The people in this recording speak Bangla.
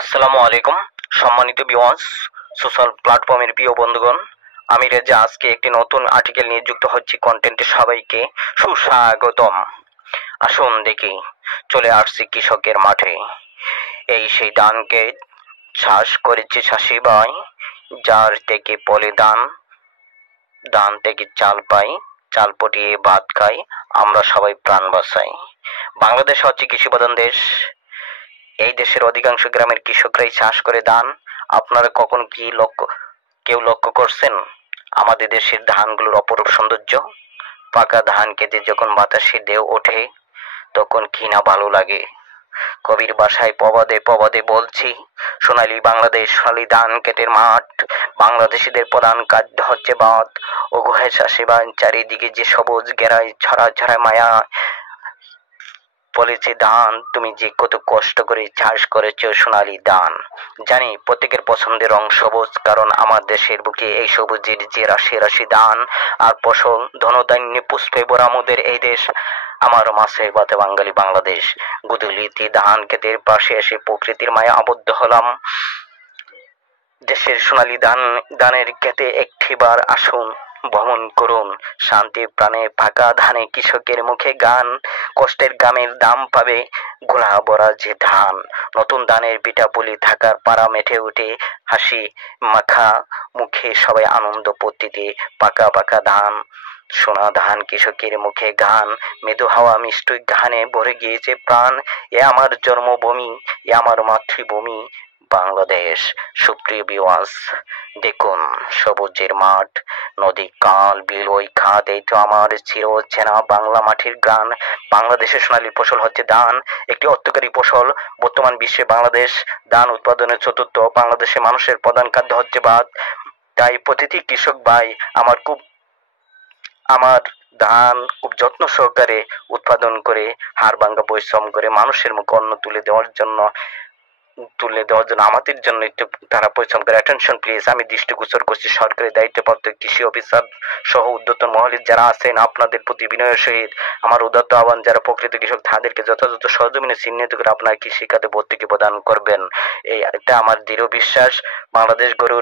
আসসালামু আলাইকুম সম্মানিত ভিউয়ার্স, সোশ্যাল প্ল্যাটফর্মের প্রিয় বন্ধুগণ। আমি রেজা আজকে একটি নতুন আর্টিকেল নিয়ে যুক্ত হচ্ছি। কন্টেন্টে সবাইকে সুস্বাগতম। আসুন দেখি, চলে আসছি কৃষকের মাঠে। এই সেই ধানকে চাষ করেছে চাষি ভাই, যার থেকে পলে ধান, ধান থেকে চাল পাই, চাল পটিয়ে ভাত খাই, আমরা সবাই প্রাণ বাঁচাই। বাংলাদেশ হচ্ছে কৃষি প্রধান দেশ। এই দেশের অধিকাংশ গ্রামের কৃষকরাই চাষ করে ধান। আপনারা কখন কি কেউ লক্ষ্য করছেন আমাদের দেশের ধানগুলোর অপরূপ সৌন্দর্য? পাকা ধান কেটে যখন বাতাসে ঢেউ ওঠে, তখন কি না ভালো লাগে। কবির ভাষায় প্রবাদে প্রবাদে বলছি, সোনালী বাংলাদেশ, সোনালী ধান কেটের মাঠ। বাংলাদেশিদের প্রধান খাদ্য হচ্ছে ভাত ও গুহে চাষে চারিদিকে যে সবুজ ঘেরায় ছড়া ছড়া মায়া। বলেছে ধান, তুমি যে কত কষ্ট করে চাষ করেছো সোনালী ধান। জানি প্রত্যেকের পছন্দের রং সবুজ, কারণ আমার দেশের বুকে এই সবুজের যে রাশি রাশি ধান আর ফসল, ধনধান্যে পুষ্পে ভরা মোদের এই দেশ। আমার মাছে ভাতে বাঙালি বাংলাদেশ। গুদুলিতে ধান ক্ষেতের পাশে এসে প্রকৃতির মায়া আবদ্ধ হলাম। দেশের সোনালী ধানের ক্ষেতে একটিবার আসুন, ভ্রমণ করুন। শান্তি প্রাণে পাকা ধানে কৃষকের মুখে গান, কষ্টের গামের দাম পাবে গোলা ভরা যে ধান। নতুন ধানের পিঠা পুলি থাকার পাড়া মেঠে উঠে, হাসি মাখা মুখে সবাই আনন্দ পত্তিতে। পাকা পাকা ধান, সোনা ধান, কৃষকের মুখে গান, মৃদু হাওয়া মিষ্টি গানে ভরে গিয়েছে প্রাণ। এ আমার জন্মভূমি, এ আমার মাতৃভূমি বাংলাদেশ। সুপ্রিয় ভিউয়ার্স, দেখুন সবুজের মাঠ, নদী, কাল, বিল, ওই খাত, এই তো আমার চির চেনা বাংলা মাটির গান। বাংলাদেশের সোনালী ফসল হচ্ছে ধান, একটি অর্থকরী ফসল। বর্তমান বিশ্বে বাংলাদেশ ধান উৎপাদনের চতুর্থ। বাংলাদেশের মানুষের প্রধান খাদ্য হচ্ছে ভাত। তাই প্রতিটি কৃষক ভাই আমার ধান খুব যত্ন সহকারে উৎপাদন করে, হাড় ভাঙা পরিশ্রম করে মানুষের মুখে অন্ন তুলে দেওয়ার জন্য আমাদের জন্য একটু তারা পরিশ্রম করে। অ্যাটেনশন প্লিজ, আমি দৃষ্টিগোচর করছি সরকারি দায়িত্বপ্রাপ্ত কৃষি অফিসার সহ উদ্যোতন মহলের যারা আছেন, আপনাদের প্রতি বিনয়ের সহিত আমার উদাত্ত আহ্বান, যারা প্রকৃত কৃষক তাদেরকে যথাযথ সহযোগিতা চিহ্নিত করে আপনার কৃষি খাতে ভর্তুকি প্রদান করবেন। এটা আমার দৃঢ় বিশ্বাস। বাংলাদেশ গড়ে